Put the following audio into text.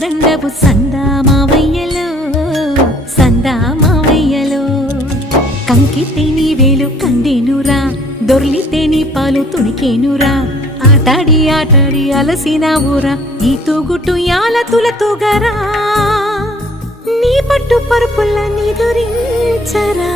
దండపు సందా మావయ్యలో సందా మావయ్యలో. కంకితే నీ వేలు కండేనురా, దొర్లితే నీ పాలు తుణికేనురా. ఆటాడి ఆటాడి అలసిన ఊరా, ఈ తూగుటు యాల తులతూగరా. నీ పట్టు పరుపుల్ల నిదురించరా.